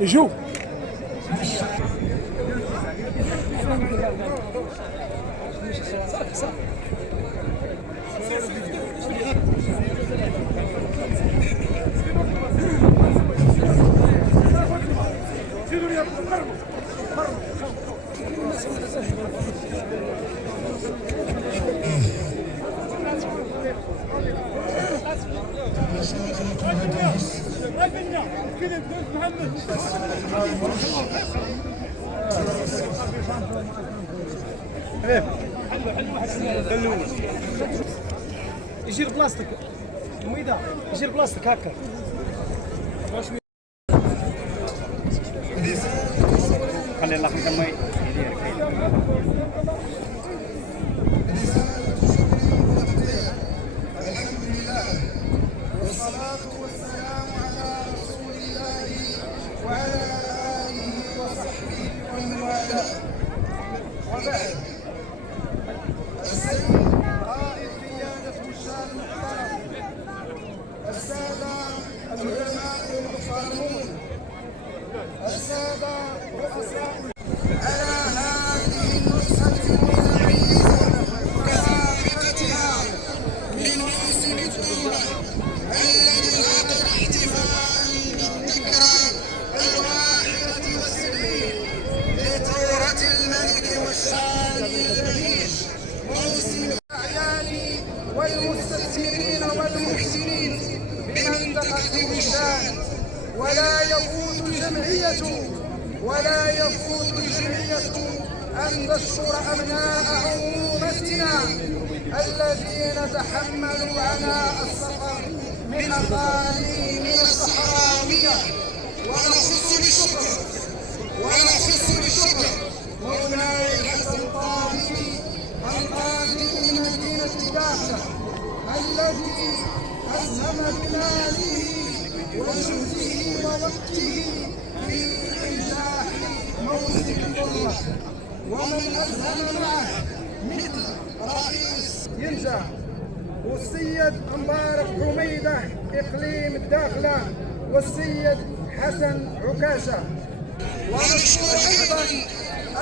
يجوا يجي البلاستيك الميدان يجي البلاستيك هكا خلي الله يخليك المي والصلاة والسلام على رسول الله وعلى آله وصحبه ومن والاه وبعد. السيد قائد قيادة مشاة المحترم، السادة العلماء المحترمون، السادة رؤساء على هذه النسخة الميلادية كسابقتها من موسم الدورة الذي انعقد احتفاء بالذكرى 71 لثورة الملك والشعب البهيج، موسم الأعيان والمستثمرين والمحسنين بمنطقة وشان. ولا يفوت الجمعية أن تشكر أبناء عمومتنا الذين تحملوا عناء السفر من أقاليم الصحراوية. ونخص بالشكر مولاي الحسن الطائفي القاضي مدينة داخله الذي أسهم بماله وجهده ووقته في إنجاح موسم الدورة، ومن أسهم معه مثل رئيس ينجح والسيد مبارك حميدة إقليم الداخلة والسيد حسن عكاشة. ونشكر أيضا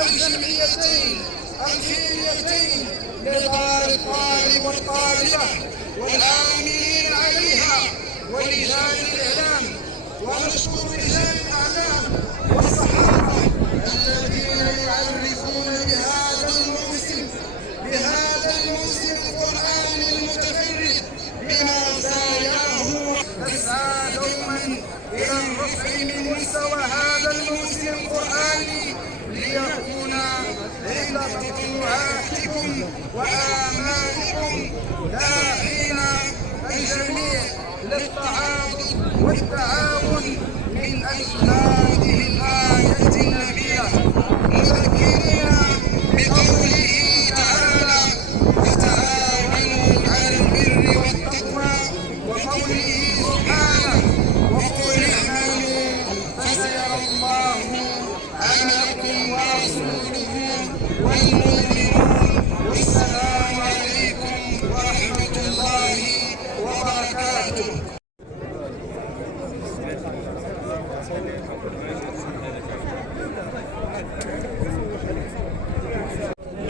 الجمعيتين الخيريتين لدار الطالب والطالبة والعاملين عليها ورجال الإعلام. ونشكر رجال الأعلام والصحافة الذين يعرفون بهذا الموسم القرآني المتفرد بمزاياه. نسعى دوما إلى الرفع من مستوى هذا الموسم القرآني ليكون إلى تطلعاتكم وآمالكم داعين الجميع للتعاضد والتعاون من أجل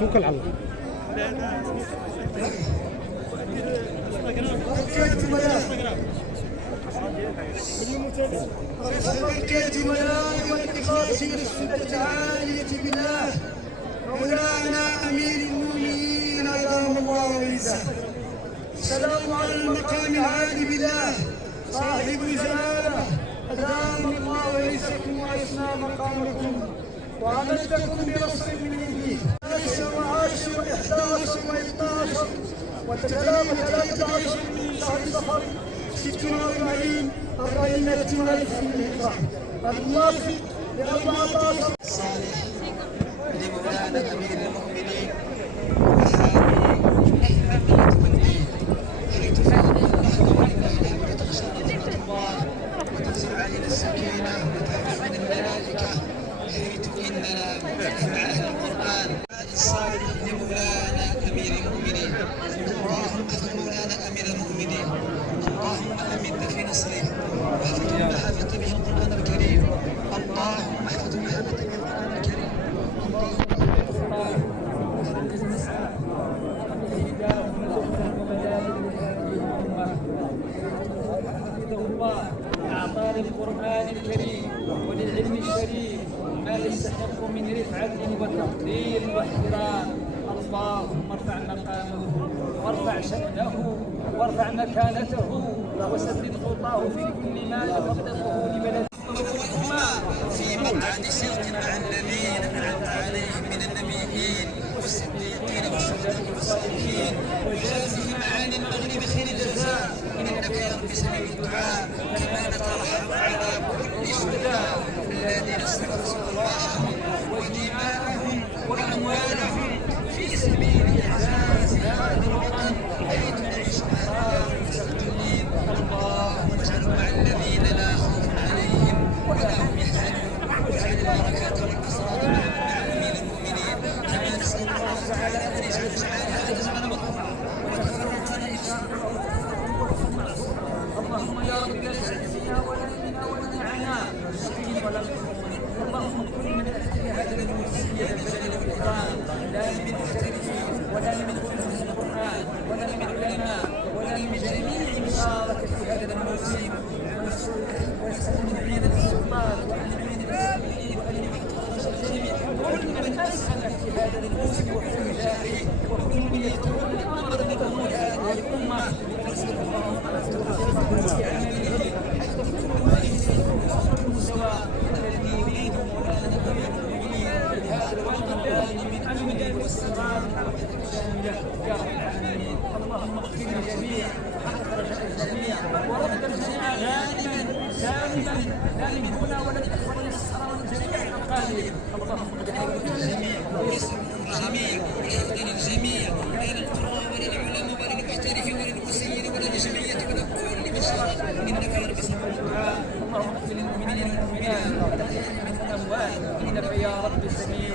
توكل على الله. الكاتب والاتخاذ السنة العالية بالله مولانا أمير المؤمنين أدام الله وعزه. السلام على المقام العالي بالله صاحب الجلالة أدام الله وعزكم وأسنى مقامكم وأمدكم بنصر من عنده. 10 و10 و11 و12 و13 من شهر صفر 46 40 من الهجرة الموافق ل 14 صالح لمولانا أمير المؤمنين حيث فعلا وتنزل علينا السكينة وتحفظنا الملائكة حيث إننا مع أهل القرآن. الصالح لمولانا أمير المؤمنين. اللهم احفظ مولانا أمير المؤمنين، اللهم أمد في نصره واحفظه بما حفظت به القرآن الكريم، اللهم احفظه بما حفظت به القرآن الكريم. أعطى للقرآن الكريم وللعلم الشريف ما يستحق من رفعة وتقدير واحترام. اللهم ارفع مقامه وارفع شأنه وارفع مكانته وسدد خطاه في كل ما يخططه لبلده. في مقعد صدق مع الذين أنعمت عليهم من النبيين والصديقين والشهداء والصالحين وجازهم عن المغرب خير الجزاء إنك يا رب سميع الدعاء. كما نترحم على كل الشهداء الذين استغفروا أرواحهم ودماءهم وأموالهم في سبيل إعزاز هذا الوطن حيث نعيش حرام مستقبلين. اللهم اجعلهم مع الذين لا خوف عليهم ولا هم يحزنون، واجعل البركات والانتصارات مع امير المؤمنين. كما نسال الله تعالى ان يجعل هذا الزمن مطهرا وتفرقنا ان شاء الله. اللهم يا رب لا تجعل فينا ولا منا ولا معنا شقي ولا محروم. اللهم كن من اهل هذا الموسم يا بلد القران، لا من المشركين ولا من علماء القران ولا من علماء ولا من جميع من شارك في هذا الموسم. ويسأل من عين السلطان وعن عين المسلمين وعن الجميع وكل من اسهم في هذا الموسم وفي نجاحه وكل من يتولى الامر من امور هذه الامه. نسال الله في عمله حتى كل واحد يكون سواء الذي يريد مولانا امير المؤمنين هذا الوطن الذي من امن واستقرار وحده شامله يا رب العالمين. اللهم اغفر للجميع وحقق رجاء الجميع ورد الجميع غانما سالما لا من هنا ولا من اخوان الصحراء ولا جميع الاقاليم. اللهم اجعل الجميع ويسر الجميع ويحفظ الجميع لا للقراء ولا للعلماء ولا للمحترف ولا للمسير ولا للجمعية ولا كل من شارك انك يا رب سميع الدعاء. اللهم اغفر للمؤمنين والمؤمنات والاحياء من الاموات انك يا رب سميع